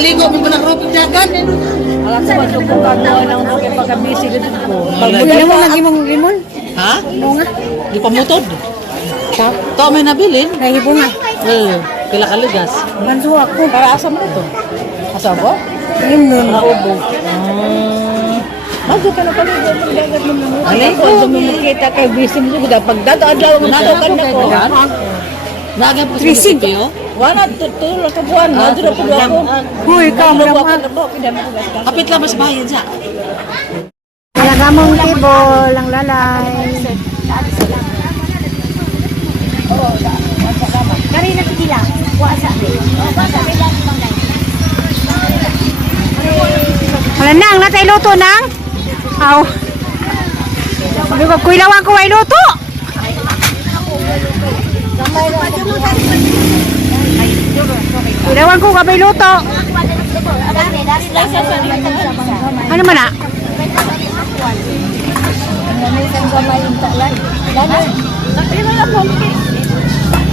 Nakaligo mo na ro pagdagan. Alam ko ba kung gagawa ng mga pagkabisi dito ko. Pagbulan mo lagi mong limon. Ha? Ano nga? Di pa mutod. To may nabilin. Nahibo nga. Pila kaligas. Banso ako. Para asa mo ito? Asa ba? Ayun nun. Naubo. Maso ka na pala ng dagat mo naman. Alay ko. Kung makita kay busy mo dito, pag dadaan mo na ka na ko. Naga po Trisig. sa Wala, tutulo ka buwan. Nadyo na po ako. Huy, kamera mo. kapit lang mas bayan siya. Alagamong table, ang lalay. Karina tila. Wasa. Wala nang, natay luto nang. Aw. Sabi ko, kuilawan ko ay luto. Kuilawan ko kabay luto. Ano man na?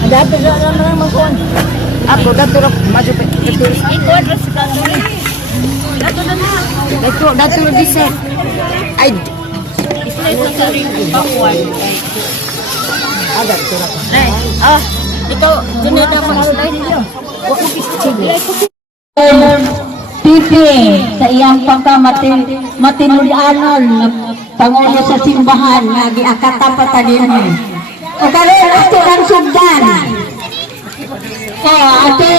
Dapat na lang magkuhan. Ako, dato lang. Madyo pa. Dato lang dessert. Ay, Ito, dunita mo Piping sa iyang pagkamatinulianon na Pangulo sa simbahan nga giakata patalin mo. O karon ato ang sugdan. O ato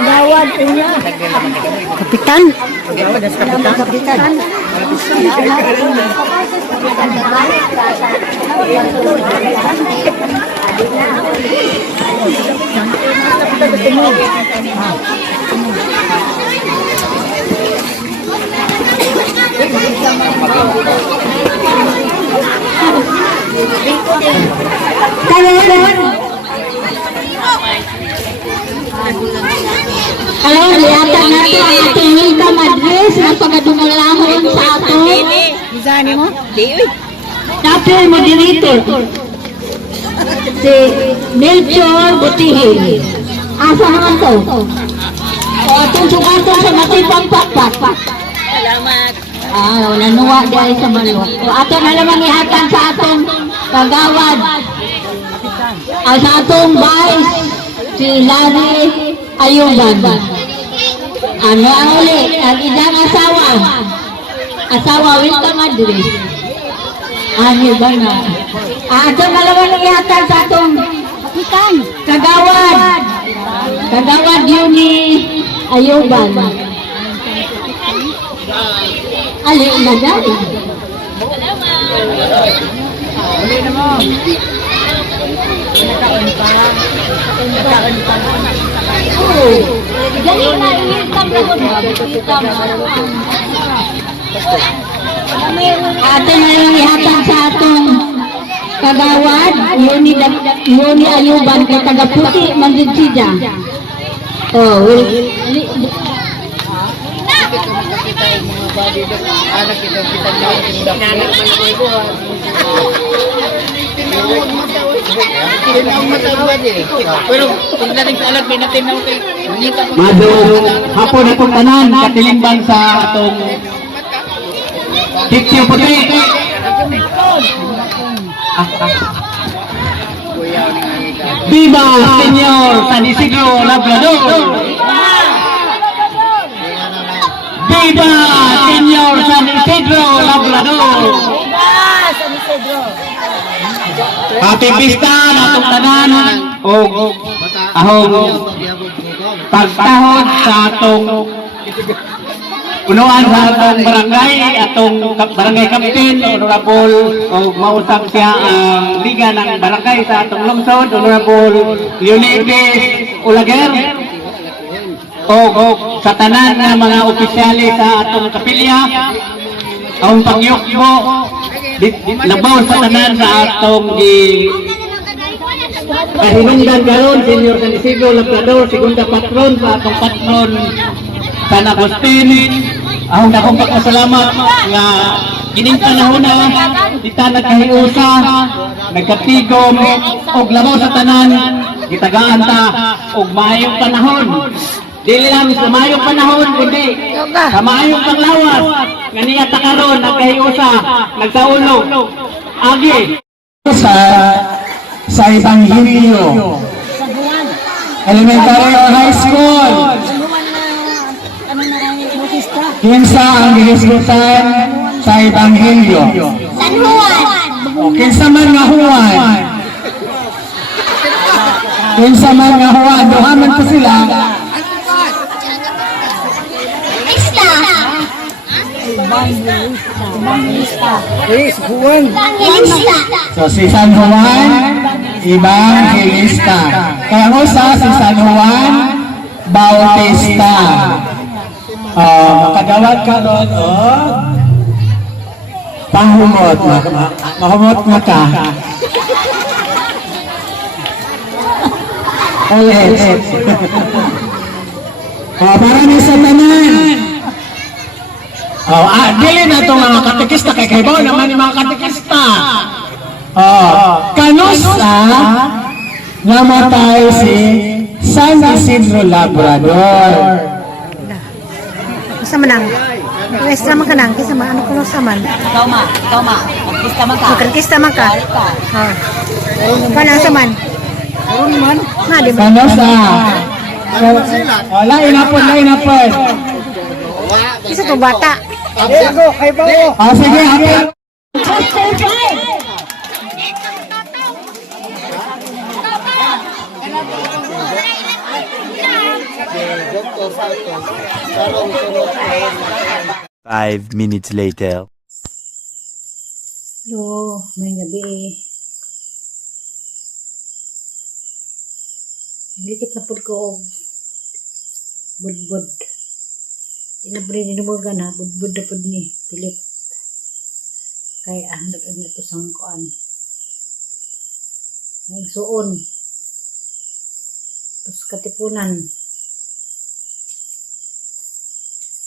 Dawad punya. kapitan. Kapitan. Kalau lihatkan natin ang ating welcome address ng pagdumulahon sa ato. Izani mo? Nato moderator si Melchor Butihin. Asa naman to? O atong sugaton sa matipang pakpak. Salamat. Nanuwa dahil sa balot. O ato na naman ihatan sa atong kagawad. Sa atong vice si Larry Ayuban. Ano ang uli? Ang isang asawa. Asawa, welcome address. Ano ba na? Ato na naman ihatan sa atong kagawad. Kagawad yun ni Ayuban. Ali na dali. Dali na welcome na mo. Ato na lang ihatan sa atong kagawad, yun ni Ayuban kay taga-puti Mandinsida. Oh, well, Pero kung natin sa alat, may natin na kay Madong hapon itong tanan, katilimbang sa atong Tikyo Puti. Viva Señor San Isidro Labrador! Viva Señor San Isidro Labrador! Happy Pista na itong tanan o ahong pagtahod sa atong unuan sa atong barangay, atong barangay captain, honorable, o mausap siya ang liga ng barangay sa atong lungsod, honorable Leonidas Ulager, o sa tanan na mga opisyali sa atong kapilya, ang pangyukbo, labaw sa tanan sa atong kahinungdan karon, Senyor San Isidro Labrador, segunda patron sa atong patron San Agustin. Ang dakong pagpasalamat nga Kining panahon na kita nagkahiusa, nagkatigom, og lamaw sa tanan, gitagaan ta og maayong panahon. Dili lang sa maayong panahon, kundi sa maayong panglawas. Nga niya ta karon nagkahiusa, nagsaulog. Agi. Sa Ebanghelyo. Elementary or high school. Kinsa ang gihisgutan sa Ebanghelyo? San Juan. O kinsa man nga Juan? Kinsa man nga Juan? Duha man po sila. Krista. Evangelista. So si San Juan, Evangelista. Kaya mo sa si San Juan Bautista. Makagawad ka ron o panghumot. Mahumot nga ka. Ulit. Para ni sa tanan. Dili na itong mga katekista kay kaibaw naman yung mga katekista. Kanusa namatay si San Isidro Labrador. Kisa manang. Extra man ka nang. Kisa man. Ano kulo sa man? Toma. Magkista man ka. Magkista man ka. Kanang sa man? Na, di ba? Kanusa. Lain apod. Kisa to bata. Sige, hapit. Five minutes later. Hello, may gabi. Likit na po ko og budbud. Tinabri ni mo na budbud na po ni pilit. Kaya handog na to sang kuan. Ang suon. Tapos katipunan.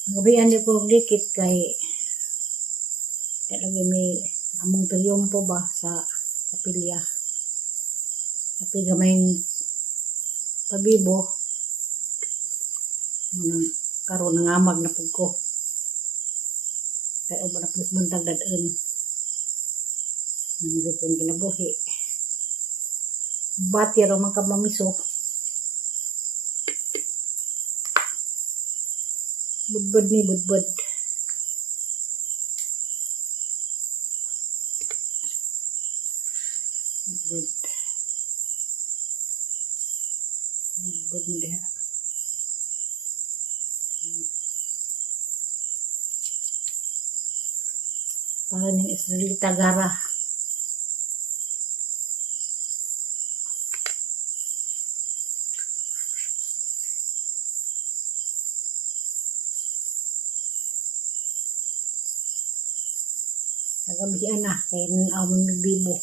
Ang gabihan niyo ko likit kay talaga may among triyumpo ba sa kapilya. Tapi gamayng pabibo. Karon ng amag na pug ko. Kaya ubo na plus buntag dadaan. Nangigit kong kinabuhi. Bati raw man ka mamiso. Budbud ni budbud. Budbud. Budbud mo diha. Para ng Israelita gara. Nagabihan na, kaya nanaw mo nagbibo.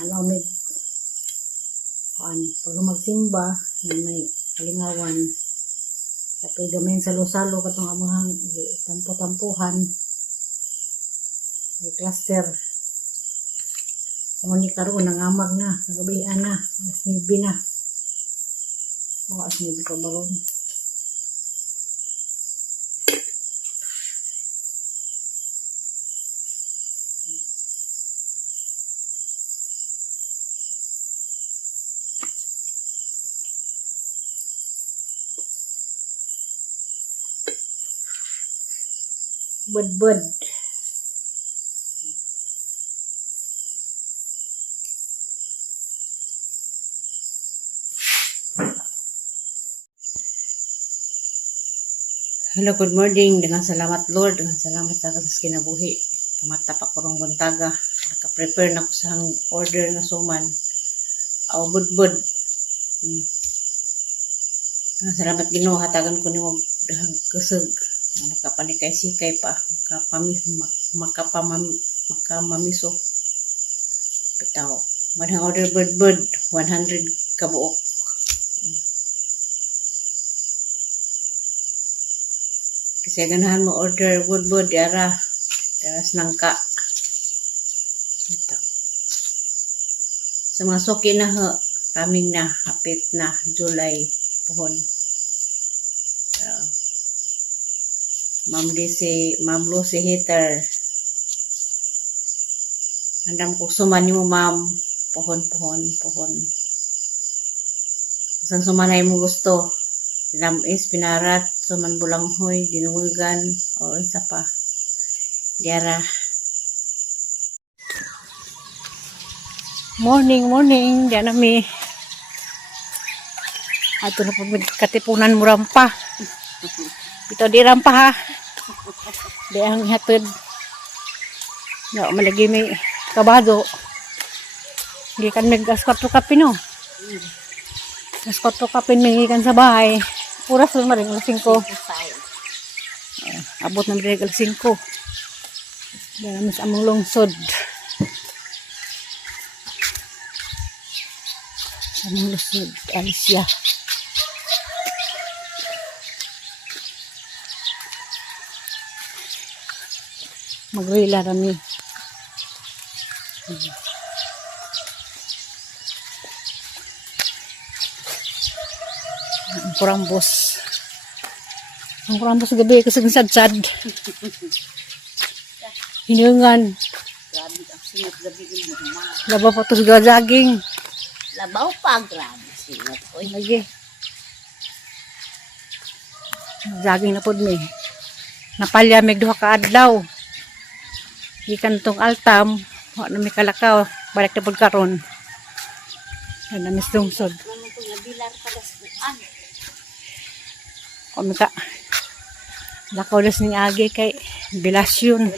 Nanaw mo pag magsimba, na may kalingawan. Kapag gamin salo-salo katong amahang tampo-tampuhan. May cluster. Kung ni karoon, nangamag na, nagabihan na, asnibi na. O asnibi ka baron. Budbud. Hello, good morning. Dengan salamat Lord, dengan salamat sa kasas kinabuhi. Kamata pa kurong buntaga. Naka-prepare na ko sa order na suman. Aw budbud. Dengan salamat Ginoo, hatagan ko ni mo dahang kusog. Makapanikay sikay pa, makamamiso. Pitaw. Madang order budbud, 100 kabuok. Kasi ganahan mo order budbud yara. Teras nangka. Ito. Sa mga suki na ho, kaming na, hapit na, July, puhon. So, Ma'am Lucy Hater. Andam ko suman mo, ma'am. Puhon. Isang sumanay mo gusto. Pinamis, pinarat, suman bulanghoy, dinungugan, o isa pa. Diara. Morning. Diyan nami. Ato na po katipunan mo rampa. Ito di rampa ha. Di ang hatod. No, malagi may kabado. Hindi kan mag-askwatro kape no. Askwatro kape may kan sa bahay. Puras lang maring alas 5. Abot na maring alas 5. Diyan mas among lungsod. Among lungsod. Alisya. Magrila rami. Ang kurambos. Ang kurambos gabi kasi sad. Hinungan. Grabe ang singot gabi mo. Laba pa to sa jogging. Labaw pa, grabe singot. Uy, Lagi. Jogging na pod mi. Napalya mig duha ka adlaw. Gikan tong Altam, wa na mi kalakaw, balik na pod karon. Ana mis lungsod. naman ito nga bilar palaskuan. Kami ka. Lakaw las ning agi kay bilasyon.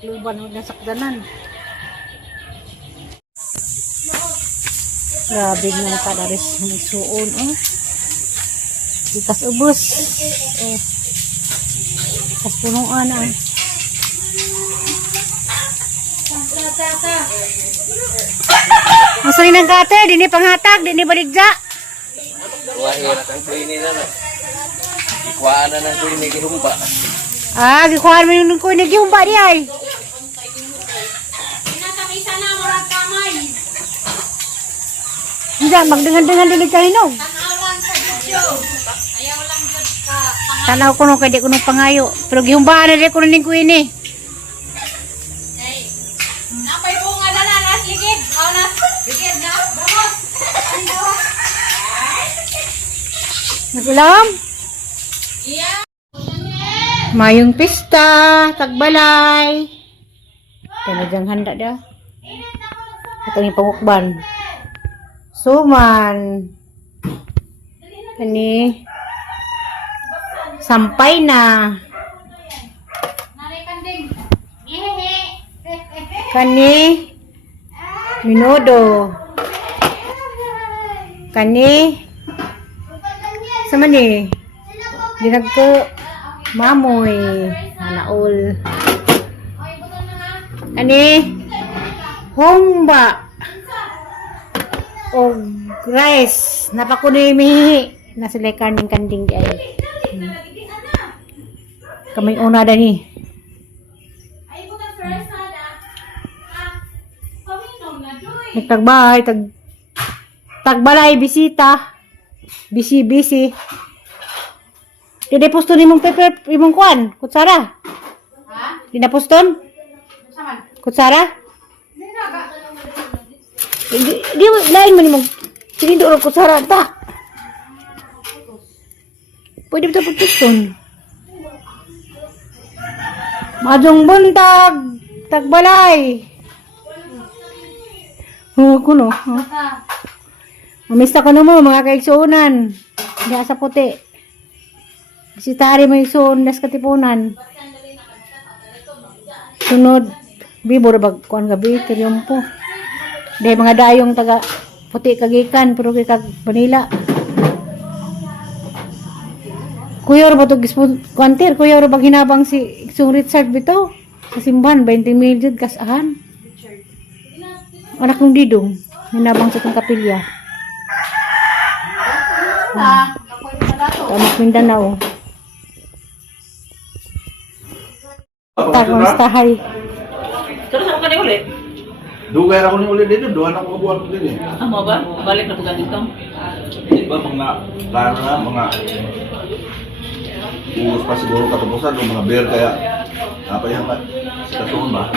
Luban mo na sakdanan. Grabe nga kadaris may suon. Ikas ubos. Ikas punuan. Masali ng kate, dini panghatag, dini baligja. Wahira ang kuini na na. Ikuhaan na ng kuini gihumba. Gikuhaan mo yung kuini gihumba di ay. Pinakamisa na mo ang kamay. Hindi, magdengan-dengan dili ka hinog. Tanawan sa video. Ayaw lang yun ka. Tanaw ko nung kaya di ko nung pangayo. Pero gihumbaan na di ko nung kuini. Napay po nga na nas ligid. Nas ligid na. Vamos. Nagulam? Iya. Mayong pista, tagbalay. Kaya handa dah. Ito yung pangukban. Suman. Kani sampay na. Nanay kanding. Hehehe. Kani minudo. Kani sama ni dinag ko mamoy hanaol. Kani humba o rice napakunimi na sila kaning kanding di ay. Kamay una dani. Ay, bukan first ada. Paminom na joy. Nagtagbahay, tagbalay, bisita. Bisi. Di poston imong paper, imong kuan, kutsara. Ha? Di na poston? Saman. Kutsara? Hindi na ka. Di lain man imong sinido og kutsara ta. Pwede ba ito poston? Majong buntag, tagbalay. Kuno. Mamista ko na mo, mga kaigsuunan. Diya sa puti. Bisitari mo igsuun, das katipunan. Sunod, bibor bag kuan gabi, kiryompo. Dahil mga dayong taga puti kagikan, pero kag Manila. Kuya ba ito kuantir? Kuya ba hinabang si Iksong Richard bito? Sa simbahan, 20 mil jud kasahan. Anak ng didong, hinabang sa itong kapilya. Tamak Mindanao. Tahay. Terus ako kanina ulit? Dugay ako ni ulit dito, doon ako kabuhan ko din eh. Amo ba? Balik na po ganito. Di ba mga plano na, mga ulos pa siguro katapusan o mga beer kaya napayahan sa kasuon ba?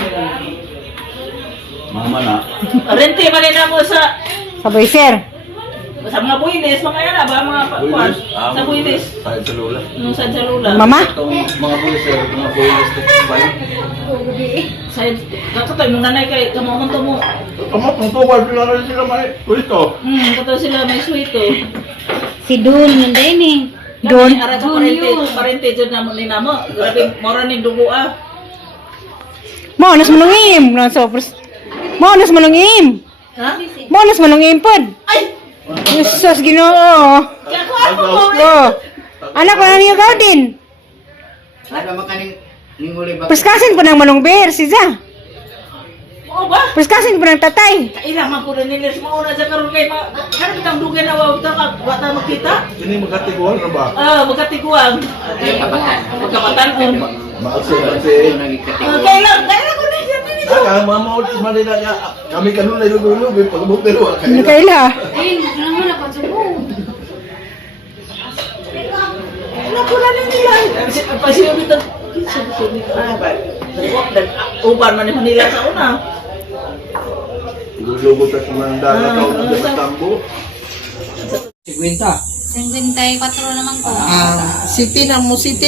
Mga mana. Rente man na mo sa Sa mga buinis, mga yan ba? Mga kuwan? Sa buinis. Kahit sa lula. Nung sa Jalula. Mama? Itong mga buiser, mga buinis na kumbay. Sa katoy mong nanay kay kamamon to mo. Kamu, kung tuwal sila rin sila may pwito. Katoy sila may sweeto. Si Dun, nanday ni. Doon ara sa parente jud na mo ni namo. Grabe mora ni dugo ah. Monas manungim. Monas manungim. Ha? Monas manungim pod. Ay! Jesus, Ginoo. Kaya ko ako mo. Oh. Anak ko na niyo din. Preskasin po ng manong bear, si Za. Oo ba? Preskasin po ng tatay. Kailan man ko na nilis mauna sa karon kay karon kitang dugay na wata makita. Ini magkatiguan na ba? Magkatiguan. Magkapatan. Maakse. Kailan ko na siya. Kaya mama ulit Manila niya. Kami kanun na ilubi-ilubi. Pagabot na iluwa. Ano kaila? Ay, naman na pagsubo. Nakula na nila. Pasiyo dito. Uban man ni Manila sa una. Lulubot at mga dagat ako sa tambo. 54 naman ko. City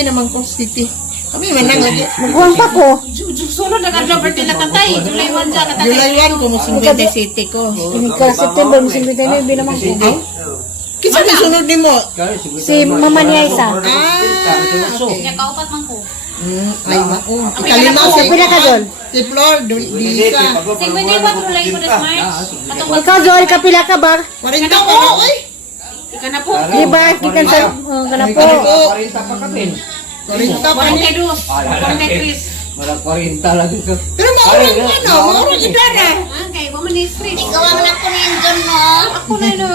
naman ko, city. Kami manang lagi. Magkuhan pa ko. Sunod na ka birthday na tatay. July 1 dyan na tatay. July 1 ko mo 50 city ko. Ika September, musim bita niyo, naman ko. Kisa na sunod ni mo? Si Mama niya isa. Kaya kaupat man ko. Ay, mao. Ikalima Sa pila ka doon? si Flor, Dilisa. 54 July ko this March. Patungkol Ikaw, Joel, kapila ka ba? 40 pa ko, ay. ka na po. Di ba? Ikan sa... Kanapo. 40 pa ni. 43. Pero maurang maurang idara. Kay mo man street. Ikaw ang nakunin doon mo. Ako na no.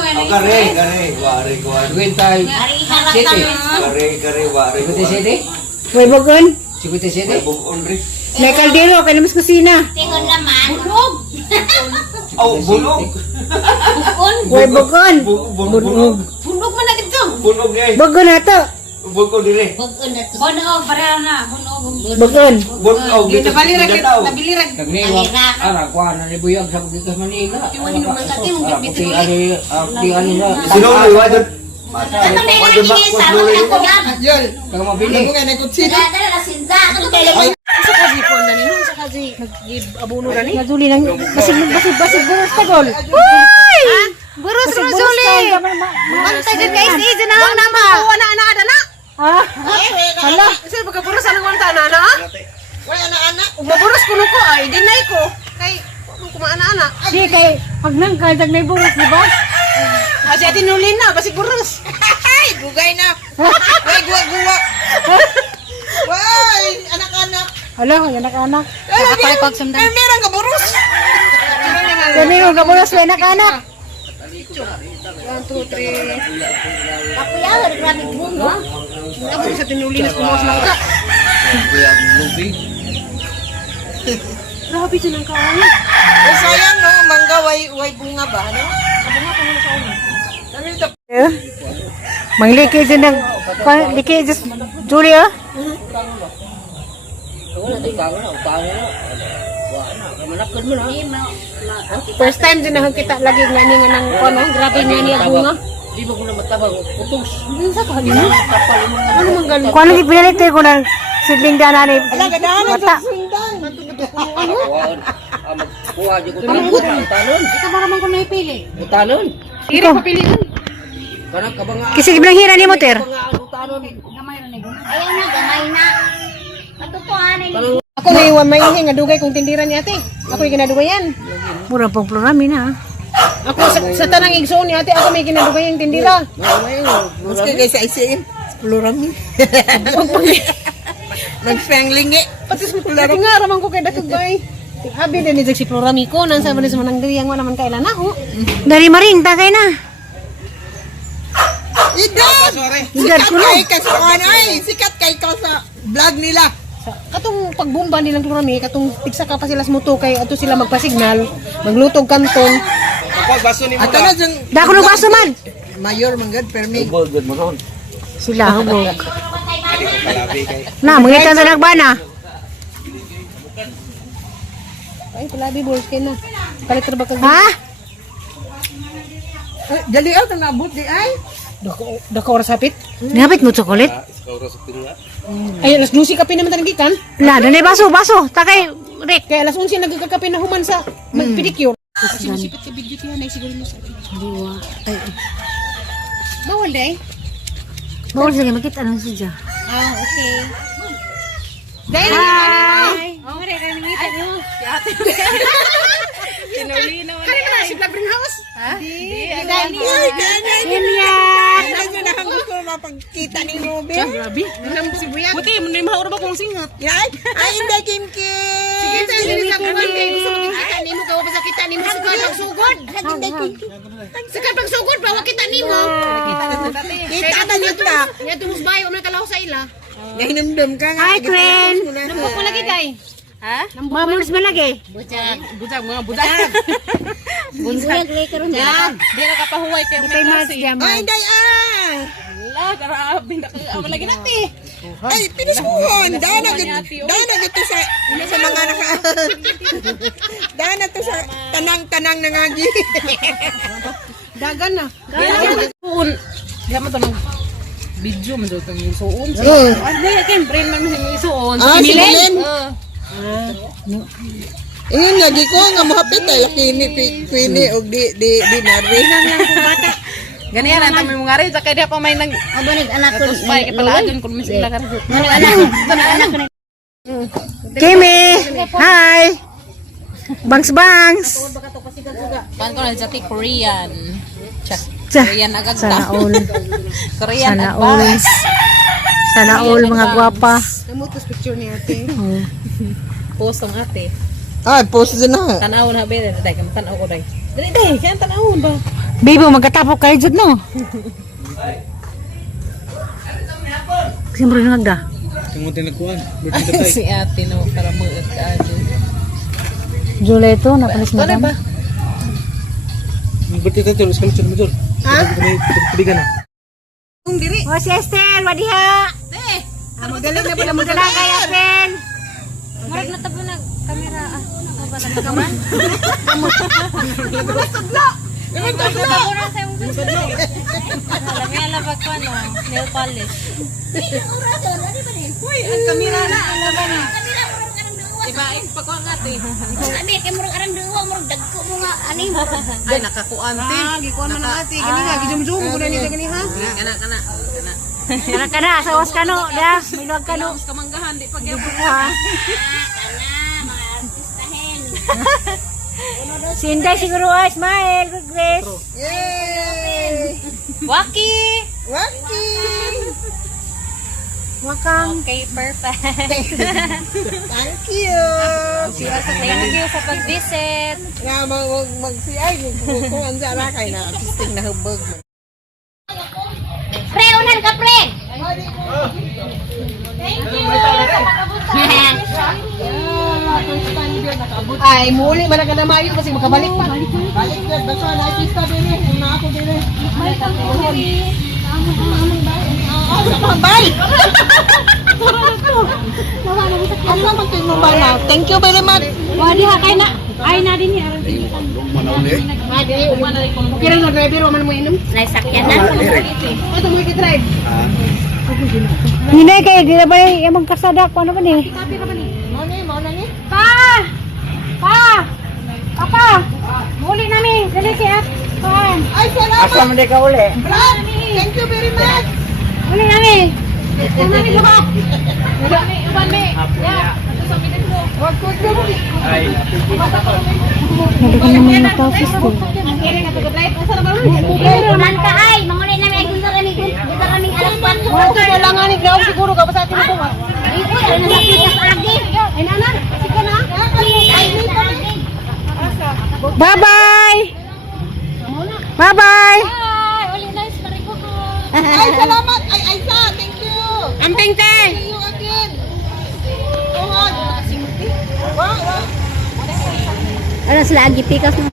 Huwag bugon. May kaldero, kaya namas kusina. Tingon naman. Bunog. Bulog! Huwag bugon. Bunog man na dito. Bulog eh! Bugon na to. Bulog dire! Bunog. Pareho na. Bunog. Bugon. Bulog! Nabilirag. Sino ang iwanan? Ano na yung nagigisa? Ano na ko yan? Yun. Kamu nga na kutsina. Dala na sinda. Ano kailangan? Sa kaji po na nino, sa kaji nag-abuno na ni. Naduli nang basig bukas tagol. Uy! Burus ro Juli. Mantay din guys, ijo na ang nama. Wala na ada na. Ah. Hala, sir pagkaburos ang wanta na na. Wala na ana. Maburos kuno ko ay dinay ko. Kay kung kumaana-ana. Di kay pag nang kay dag may burus, di ba? Kasi atin nulin na basi buros. Ay, bugay na. Ay, guwa-guwa. Why, anak-anak. Hala, anak-anak. Ay, meron ka buros. Kani yung kabulos may anak-anak. 1, 2, 3. Ako yan, grabe bunga. Ako sa tinuli na kumuha na ka. Grabe siya ng kawan. Eh, sayang no, mangga, way bunga ba? Ano? Bunga pa muna sa ulo. May liki din ng liki just Julia. First time din na kita lagi ngani nga nang kono, grabe nga niya bunga. Di ba ko na matabang putos? Sa kanina. Ano man galing? Kung ano di pinalit ko ng sidling danani. Mata. Magkuha di ko talon. Ito para man ko na ipili. Talon. Iri pa piliin. Kanang kabanga. Kasi giblang hira ni motor. Ayan na, gamay na. Matutuhanin. Ako ngayon may nga dugay kung tindira ni ate. Ako yung ginadugayan. Mura pong plurami na. Ako sa tanang igsoon ni ate, ako may ginadugay yung tindira. Maski guys sa ICM, plurami. Nagfanglingi. Pati sa plurami. Nga, ramang ko kay Dakagay. Habi din ni si plurami ko, nang sa manis manang diriyang wala man kailan ako. Dari maring tagay na. Idad! Idad ko na. Sikat kay ko sa vlog nila. Katong pagbomba nilang plurami, katong tigsa ka pa sila sa moto kay ato sila magpasignal, maglutog kantong. Ato na dyan. Dako ng baso man. Mayor manggad permi. Sila hubog. Na, mangitan sa nagbana. Ay, palabi balls kay na. Palit ra ba kag? Ha? Dali out na abot di ay. Dako oras hapit. Nabit mo chocolate? Ay, alas 12 kape naman tanong gikan. La, danay baso. Takay, Rick. Kaya alas 11 nagkakape na human sa pedicure. Kasi masipit ka video tiyan ay siguro mo sa akin. Bawal day. Bawal sige, makita lang siya. Ah, okay. Dahil hi! Oh, mare, kaya namita niyo. Si ate. Kinuli naman. Kaya na si Vlog Greenhouse? Ha? Di. Kenya! Kanya na ang gusto mapagkita ni Ruby. Grabe. Alam mo si Buyat. Buti, may mahauro ba kung singat? Yan. Ay, hindi, Kim Kim. Sige, sige, sa kuman kayo. Gusto mo kita ni mo. Gawa pa sa kita ni mo. Sugod, pagsugod. Hindi, Kim Kim. Sugod, pagsugod. Bawa kita ni mo. Kita na kita. Yan, tumusbayo. May kalaw sa ila. Nahinumdum ka nga. Hi, Queen! Nambok mo lagi, day. Ha? Mamurs man lagi. Bujag, mga bujag. Buyag lay karon na. Di na kapahuway kayo Kay Mars Diamond. Ay, day Wala, grabe na kayo. Lagi natin. Ay, pinisuhon. Dana gito sa mga naka... Dana to sa tanang-tanang nangagi. Dagan na. Suon. Di mo tanong. Video mo daw itong suon. Ano yung akin? Brain man mo yung suon. Ah, sinilin? Lagi ko nga mahapit ay kini og di nari. Ganyan ang tamay mong ari sa kaya pa may nang Abanig anak ko. tapos may kapalagan kung may sila ka. Anak ko. Kimi! Hi! Bangs! Pan ko na sa Korean. Korean agad Sana all. Korean Sana all. Sana all mga gwapa. Namutos picture ni ate. Oh. Post ang ate. Ah, post din na. Tanawon ha be, dai kam tanaw ko dai. Dai, kaya tanawon ba? Baby, magkatapok kayo dyan, no? Siyempre nagda. Si ate no, para mo ka. Juleto, napalis na kami. Ha? Kung diri. O, si Estel, wadiha. Magaling na pala Magdala kay Estel. Marag na tabo na kamera. Nagaman? Naman to bro. Tabo na sa yung gusto. Alam niya labag ko ano, nail polish. Uy, ang kamera na. Abi, kay murag arang duwa, murag dagko mo nga ani. Ay, nakakuan, te. Gikuan man na ate, gani nga gijum-jum ko na ni gani ha. Kana, sawas kano, dia, miluag kano. Kamanggahan, di pag Ha? Kana, mga artistahin. Si Inday siguro ay smile, good grace. Yay! Waki! Waki! Wakang. Okay, perfect. Thank you. Thank you sa pag-visit. Nga mag-CI kung ang sara kay na artistic na hubog. Pre, unan ka, pre! Thank you! Ay, muli man ka na mayo kasi makabalik pa. Balik na, basta na artista din eh. Kung na ako din eh. Bye! Ano naman kayo mo ba na? Thank you very much. Wadi ha kay na. Ay na din ya. Kira no driver man mo inom. Naisakyan na. Ito mo i-drive. Hindi kay di ba yung kasada ko ano ba ni? Mo na ni. Pa! Pa! Papa! Muli nami, dali siya. Pa! Ay, salamat. Asa man di ka uli? Brad, thank you very much. Muli nami. Nami lahat. Uban, me. Yeah. Wag ko dito. Unan ka ay! Manguli namin ay kung sa kaming alaspan. Wag ko lang ani ground siguro ka sa atin ito. Ay, uy, ano na pitas agi? Ay, nanan, sige na. Ay, agi. Bye-bye. Bye-bye. Ay, uli na, sorry ko ko. Ay, salamat. Ay, Aisa, thank you. Amping teng. See you again. Tuhod. Wow, wow. Ano sila agi pikas mo?